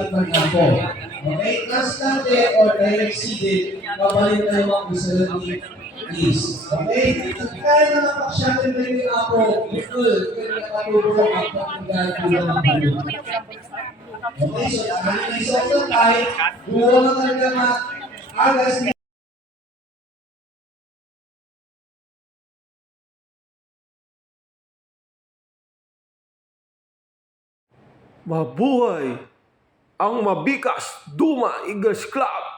sulat ng ako. Okay? Constante or direct seeded, babalik tayo mga usalan ni is. Okay? Kaya na napaksyate na yung ako, full, kaya nakatulong ang pagkakatulang ng balo. Okay, so nag-isok na tayo, buo na talaga mga agas ni Mabuhay ang Mabikas DUMA Eagles Club!